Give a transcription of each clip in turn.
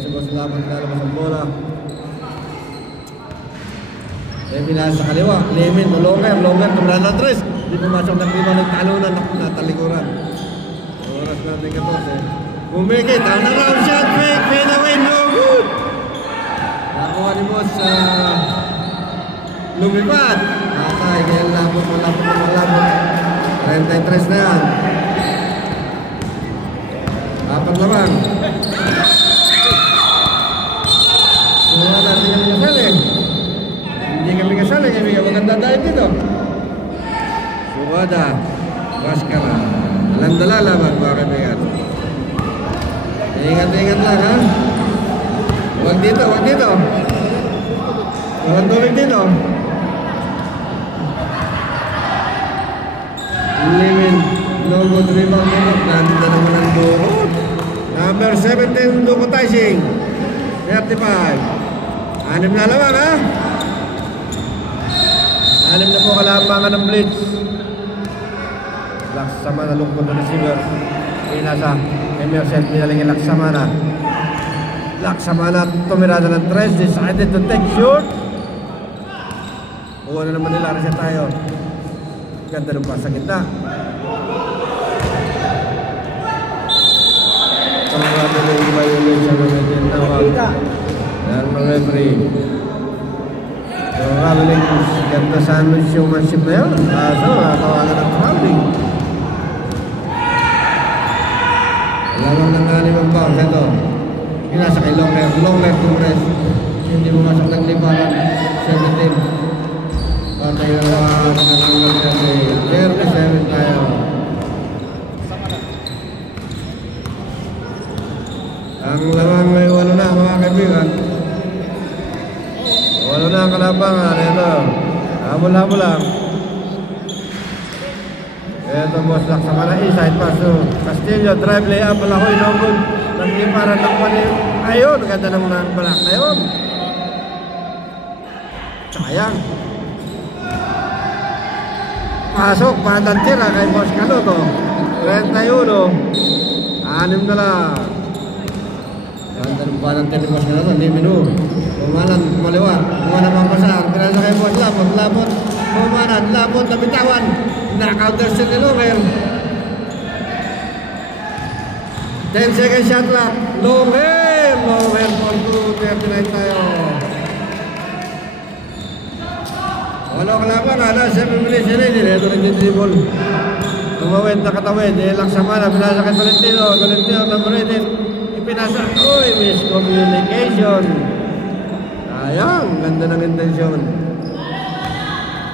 si Boss Labot, lalabas ang bola. Pinasa sa kaliwa, limit, longer, tumula na tres. Hindi pumasok ng lima, nagtalunan, natalikuran. Oras natin 14. Bumigit, ang round shot, fade away, no good! Nakuha ni Boss lumipad. Atay, kaya labot. 33 na yan. Apat naman. Semua natin kami kasali. Hindi kami kasali, kami maganda dahil dito. Sugada, Baskara, Landalala mga kaibigan. Ingat-ingat lang ha. Huwag dito. Walang tuloy dito. Limit, no good rebound. Nandito naman ang Dukot. Number 17, Dukot Taising. 35. Anim na lamang ha. Anim na po kalamangan ng blitz. Laksama na lungkot na receiver. Pinasa Emerson, pinalingin Laksama na tumirada ng 3. Decided to take shoot. Uwa na naman nila, reset tayo. Ganda ng pasa kita. Pangalaman ng violation ng tinawag ng mga referee. Traveling, ganda saan mo showmanship na yun. Kaso, natawagan ng traveling. Lamang ng alimang bounce. Ito, pinasa kay Longler, 2 rest. Hindi pumasok ng libaran. 17. Patay na lang ang kasi 37 tayo. Ang lamang may 8 na mga kaibigan. 8 na ang kalabangan. Ito, habol-habol lang. Ito Boss Laksama na inside pass to Castillo, drive layup, Malahoy, no good. Nagliparan ng mali. Ayun, ganda naman ang balak na yun. Sayang. Pasok, patantira kay Boss Caloto. 31. 6 na lang. Ganda ng patantira ni Boss Caloto. Hindi minu. Pumanan, kumaliwa. Pumanan mapasang. Pinasa kay Boss Labot. Pumanan, Labot, nabitawan. Na-counter still ni Longer. 10 second shot clock. Longer for 2:39 tayo. Wala ka lamang, 7 minutes ready. Ito rin yung dribble. Tumawid na katawid. Laksama na, pinasa kay Valentino, number 18. Ipinasa. Uy, miscommunication. Sayang, ganda ng intensyon.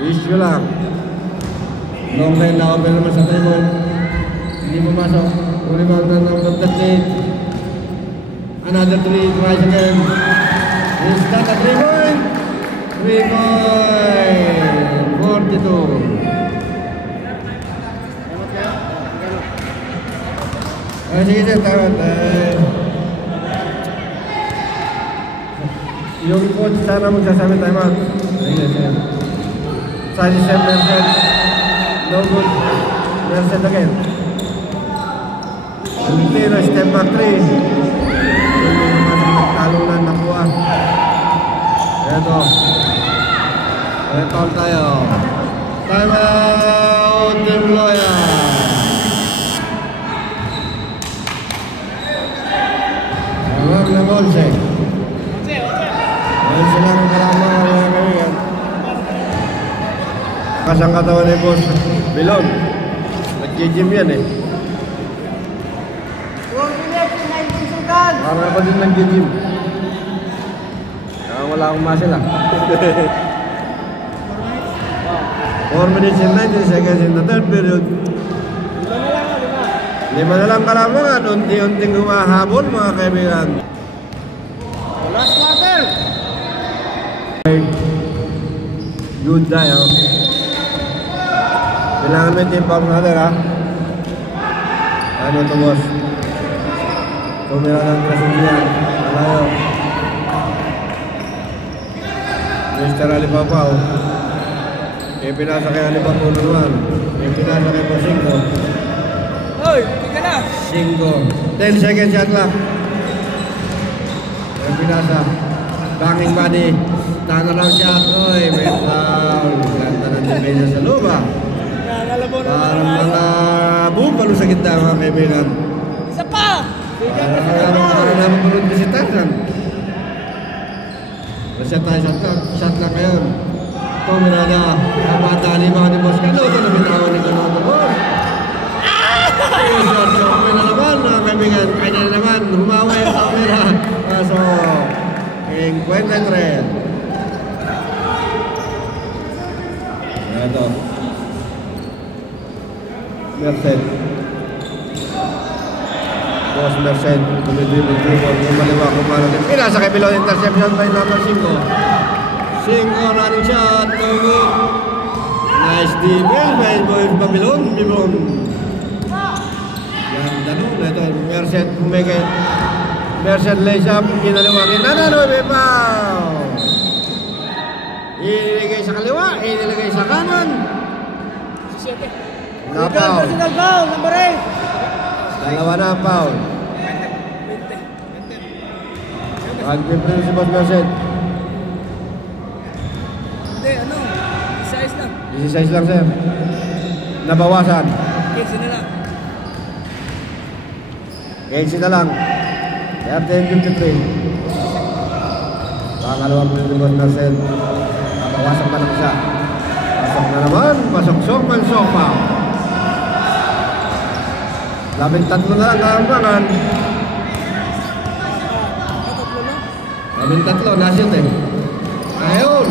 Wish ko lang. Long line na open naman sa table. Hindi pumasok. Rebound na number 38. Another 3 tries again. He's got a 3-point. 42. Sige, tawad. Yung coach sana magsasabi time out. Sige. Sadi Sam Merced. No good. Merced again. Valentino, step back 3. Talunan nakuha. Ito. Recall tayo. Time out, Team Loya. Huwag na Golse. Golse lang ang kalamang mga kaibigan. Kasang katawan ni Boss Bilon. Nag-gym yan eh. Parang ako din nag-gym. Wala akong muscle lang. 4 minutes and 19 seconds in the third period. 5 na lang kalamangan. Unti-unting humahabol mga kaibigan. Last quarter. Good day, oh. Kailangan mo yung team pump natin, ha? Ano ito, boss? Tumira ng Brasilian. Malayo. Mr. Alipapaw. Pinasa kay Alipapaw naman. Pinasa kay Pasingo. Hoy, tika na. 5. 10 seconds shot clock. Pinasa. Banging body. Turnaround shot. Oy, may foul. Ganda ng depensa sa lupa. Parang mga bumalo sa gitna mga kaibigan. Isa pa! Parang naman punod na si Tarzan. Reset tayo shot lang ngayon. Mirada. Napadali mga ni Boss Canoto na binawan ni Canoto. Shot na naman mga kaibigan. Kanya na naman. Humawa yung camera. So, 53. Ito. Merced. Boss Merced. Tumidibig dribble. Kumaliwa kumalo din. Pinasa kay Bilon. Interception by number 5. 5 running shot. No good. Nice defense by Boys Babylon. Bibon. Ganda nun. Ito. Merced kumigay. Merced lays up. Kinaliwagin. Nananoy. Bepaw. Iniligay sa kaliwa. Iniligay sa kanan. 17. Na foul. Personal foul, number 8. Dalawa na foul. 1-15 si Boss Merced. Hindi, ano? 16 lang. 16 lang, sir. Nabawasan. 15 na lang. 15 na lang. 13-53. Pangalawang po si Boss Merced. Nabawasan pa lang siya. Pasok na naman. Pasok-sok, mansok pa. 13 na lang karambangan. 13, nasyon eh. Ayun.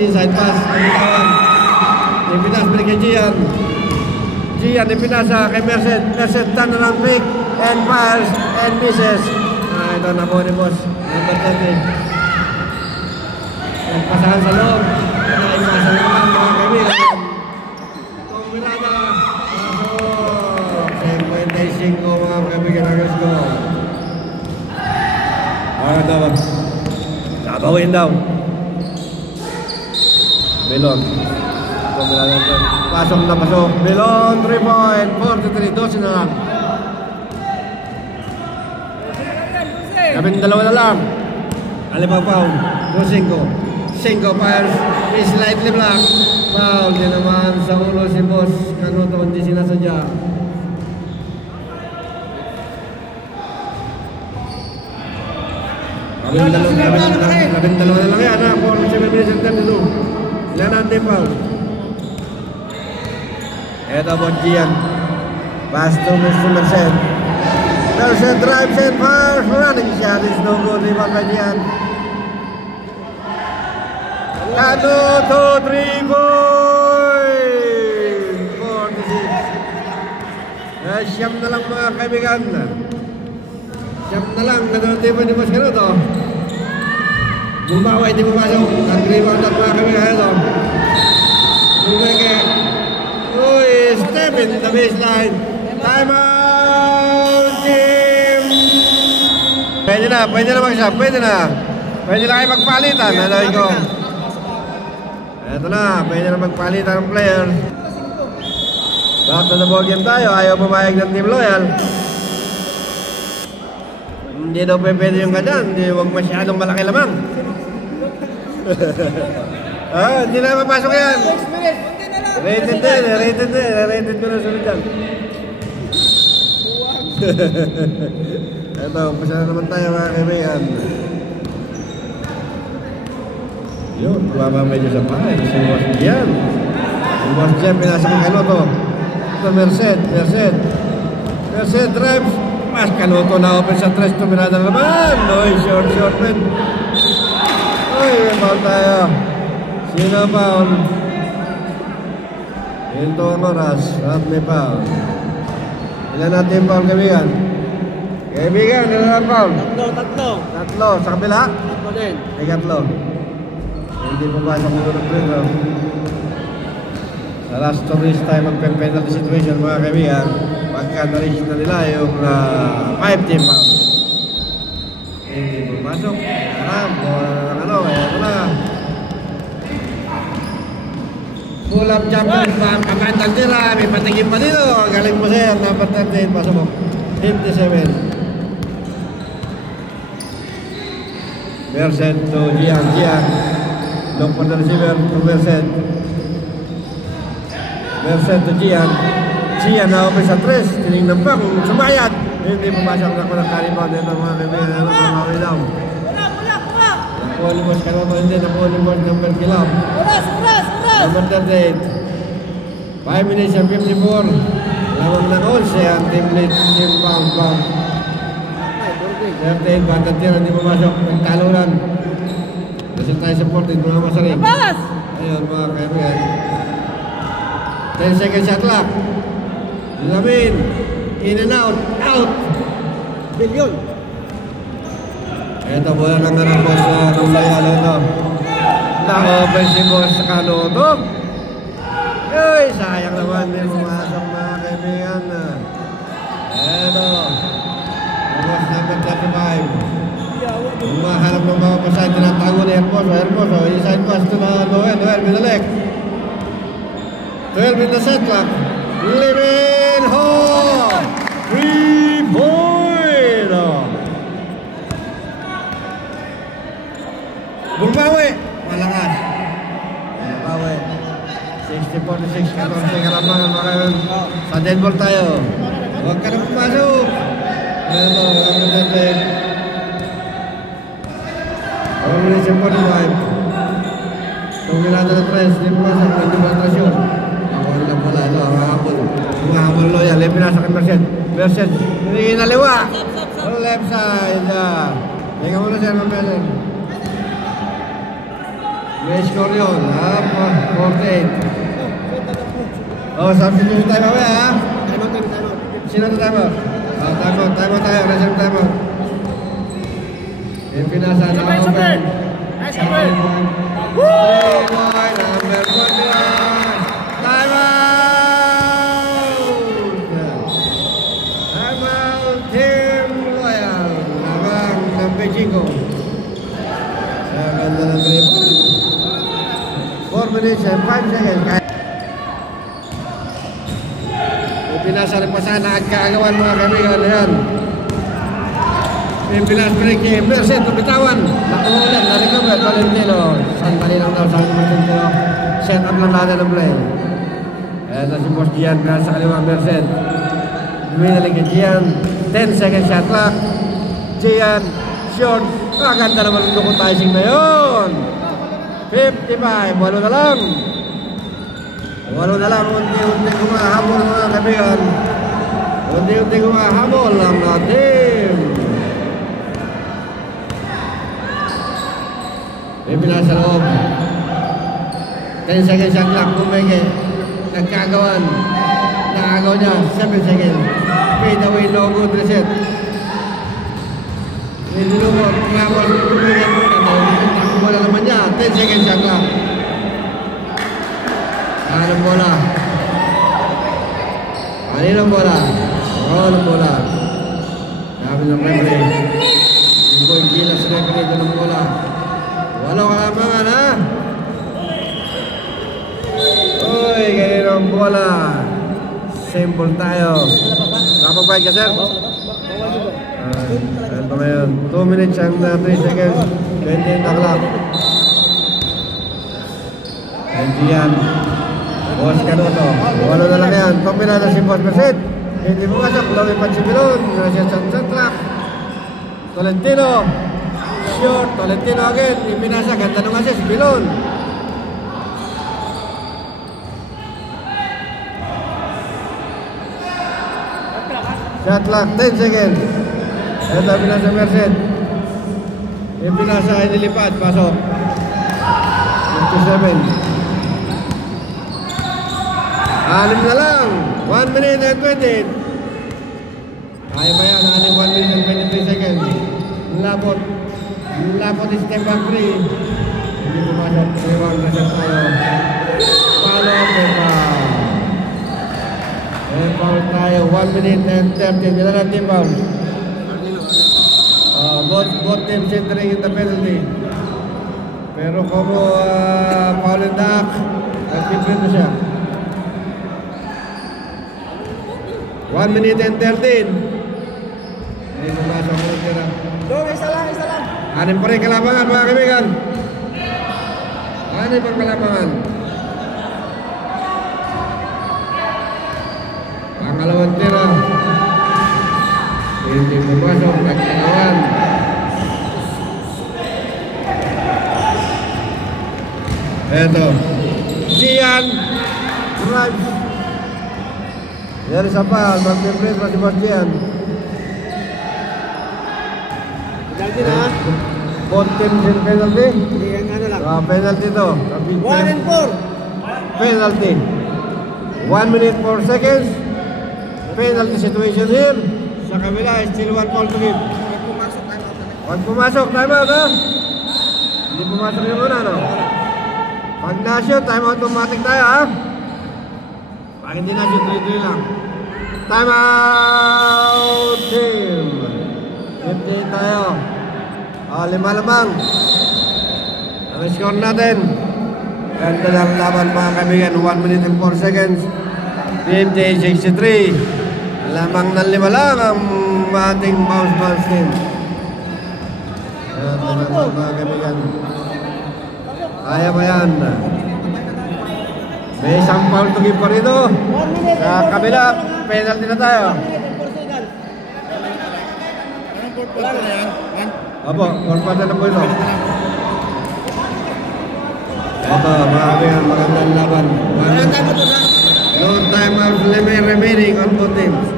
Inside pass. Pagkawan. Ipinas balik kay Gian. Gian ipinasa kay Merced. Merced turn around pick. And fires. And misses. Ito na po ni Boss. Number 30. Nagpasahan sa loob. Naipasa naman mga kaibigan. Itong Mirada. 55 mga kaibigan ng Gasco. Dapat. Nakabawin daw. Belon. Pasok na pasok. Belon, 3 point. 43, 12 na lang. 12 na lang. Alimang foul. 2-5. 5 fires. Is slightly black. Foul. Yan naman sa ulo si Boss Canoto. Hindi sinasadya. Labing dalawa na lang yan ha. 47 minutes and 32. Ilan natin foul. Ito po Gian. Pass to Mr. Merced. Merced drives and fires. Running shot is no good. Iban pa Gian. 1, 2, 3, 4. 46. Siyam na lang mga kaibigan. Siyam na lang. Nadarating pa ni Boss Canoto. Bumawa, hindi pumasok. Nag-rebound at mga kaibigan. Ito. Bumeke. Uy, step in the baseline. Time out, team! Pwede na mag-shop. Pwede na kayo magpalitan. Nalawin ko. Ito na, pwede na magpalitan ng player. Back to the ball game tayo. Ayaw pumayag ng Team Loyal. Hindi daw pwede yung ganyan. Huwag masyadong malaki lamang. Hindi na mapasok yan. Rated din. Rated ko na sunod yan. Ito, pasya naman tayo mga kaibigan. Yun, bumaba medyo sa pahay. Si Boss Gian. Si Boss Gian, pinasa kong Canoto. Ito, Merced drives. Mas Canoto na open sa 3. Tumirada naman. Oy, short man. Oy, may foul tayo. Sino foul? Ito ang oras. At may foul. Ilan natin foul, kaibigan? Kaibigan, ilan ang foul? Tatlo. Sa kabila? Tatlo din. May tatlo. Hindi pumasok mo ng free throw. Sa last to race tayo magpe-penalty situation mga kaibigan. Pagka na-reach na nila yung 5-team foul. Hindi pumasok. Ito na. Pull-up jumper, pagkantang tira, may patingin pa dito. Galing mo sir, number 13, pasok mo. 57. Merced to Gian. Gian. Long for the receiver to Merced. Merced to Gian. Gian na open sa 3. Tinignan pa kung sumayad. Hindi pumasok na ko ng carry-bound. Ito mga kaibigan. Mga daw. Nakuha ni Boss Canoto. Hindi. Nakuha ni Boss number Kilam. Number 38. 5 minutes and 54. Lamang na 11 ang team lead. Team bound. 38. Batang tira. Hindi pumasok. Nagtalunan. Kasi tayo supported mga masaring. Ayun mga kaibigan. 10 seconds shot clock. Lamin. In and out. Out. Bilyon. Ito bola ng ng boss ng Layalo ito. Na-open si boss sa Canoto. Uy, sayang naman. Hindi pumasok mga kaibigan. Ito. Boss number 35. Umaharap ng mga pasay, tinatago ni Hermoso. Inside pass to na Noel. Binalik. 12 in the set clock. Living home. 3-point. Bumawi. Malakas. Bumawi. 60-46. 14 kalamangan. Sa dead ball tayo. Huwag ka na pumasok. Ito. Combination 45. Tumirada na 3. Hindi pumasok. Hindi pumasok. Ako nilang pala. Ito. Ang loyal. Yung pinasok yung Merced. Hindi kinaliwa. Left side. Teka muna siya. Merced. May score yun. 48. Substitution tayo mamaya ha. Sino ito tayo? Time out tayo. Reserve time out. Yung pinasa na open. Boy, number 49. Time out! Time out, Team Loyal. Labang ng Bejico. Sa ganda ng 4 minutes and 5 seconds. Yung pinasa rin pa sana at kaagawan mga kaibigan. Ayan. Yung pinas break ni Merced, tumitawan. Nakuha ulit, na-recover. Valentino. Sandali lang daw, sabi Valentino. Set up lang natin ang play. Ito si Boss Gian, pinas sa kaliwa Merced. Luminalig kay Gian. 10 seconds shot clock. Gian, short. Maganda naman ang lukutizing na yun. 55, walo na lang. Unti-unti kumahabol mga kaibigan. Unti-unti kumahabol ang team. May pinasa loob. 10 seconds shot clock. Kumenge. Nagkagawan. Nakagaw niya. 7 seconds. Fade away. No good. Reset. Nilulungot. Kumabot. Kumenge. Nakuha na naman niya. 10 seconds shot clock. Anong bola? Aninong bola? Anong bola? Sabi ng referee. Hindi ko yung gilas referee doon ng bola. Walo kalamangan ha? Uy, ganyan ang bola. Simple tayo. Nakapagbayad ka, sir? Ano pa ngayon? 2 minutes and 3 seconds. 28 na clock. Yan. Boss Canoto. Walo na lang yan. Pagpinada si Boss Merced. Hindi mo masok. Lumipat si Bilon. Gracias sa clock. Tolentino. Short, Tolentino again. Ipinasa, ganda nung assist, Bilon. Shot clock, 10 seconds. Ito, pinasa Merced. Ipinasa, inilipat, pasok. 57. 6 na lang. 1 minute and 20. Kaya ba yan? 1 minute and 23 seconds. Lapot. Lapot is step back 3. Hindi pumasok. 3-1 reset tayo. Follow up and foul tayo. 1 minute and 30. Nila lang team foul. Both teams entering in the penalty. Pero como foul and duck, nag-different na siya. 1 minute and 13. Hindi pumasok. Isa lang. Anim pa rin kalabangan mga kaibigan. Anim ang kalabangan. Pangalawang tira. Hindi pumasok. Nagkakawan. Eto. Gian. Drives. Dari siapa? Mag-template pa si Bastian. Penalty na. Both teams in penalty. Hindi, ang ano lang. Penalty to. 1 and 4. Penalty. 1 minute 4 seconds. Penalty situation here. Sa kabila, still 1 call to give. Pag pumasok, time out ha? Hindi pumasok yung una, no? Pag na-shoot, time out automatic tayo ha? Pag hindi na-shoot, 3-3 lang. Time out team. 58 tayo. 5 lamang. Ang score natin. Ganda ng laban mga kaibigan. 1 minute and 4 seconds. 58-63. Lamang ng 5 lang ang ating bounce team. Ganda ng mga kaibigan. Kaya ba yan? May isang foul to give pa rito. Sa kabila, penalty na tayo. Apo, 4-4 na po ito. Ito, mga kaibigan, magandang laban. No time out remaining on both teams.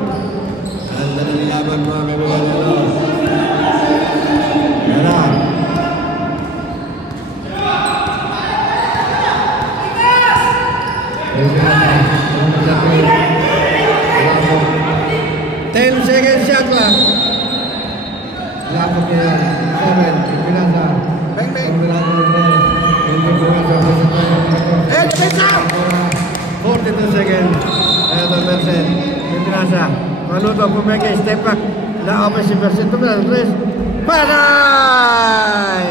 Ganda ng laban mga kaibigan. Yan na. Ten seconds shot lang. Lapok niya. 7. Pinasa. Bang. Hindi pumasok. 42 seconds. Ito Merced. Pinasa. Manuto pumeke. Step back. Na-open si Merced. Tumilang. Patay!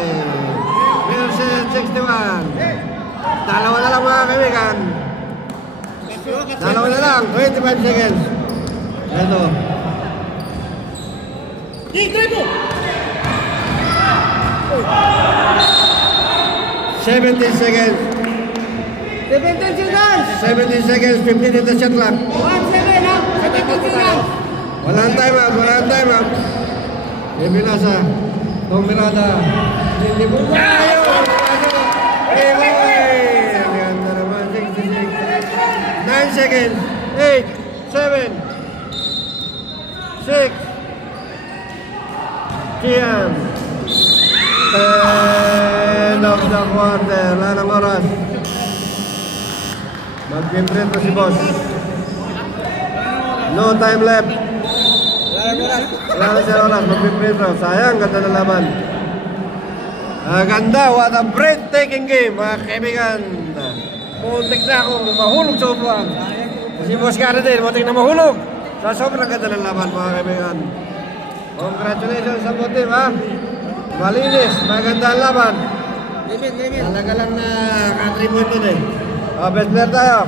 Merced 61. Dalawa na lang mga kaibigan. Dalawa na lang. 25 seconds. Ito. 17 seconds. 17 seconds. 15 in the shot clock. 1-7 ha. 17 seconds. Walang time out. Pinasa. Tong Mirada. Hindi mo tayo. Ang ganda naman. 66. 9 seconds. 8, 7, 6. Kian. 10 of the quarter. Lanang oras. Mag-imprint si boss. No time left. Wala na siya oras. Mag-imprint. Sayang, ganda na laban. Ganda. What a breathtaking game, mga kaibigan. Muntik na akong mahulog sa upuan. Si boss ka na din. Muntik na mahulog. Sa sobrang ganda ng laban, mga kaibigan. Congratulations sa buong team, ha? Malinis, maganda ang laban. Talaga lang na ka-3 point din eh. Best player tayo.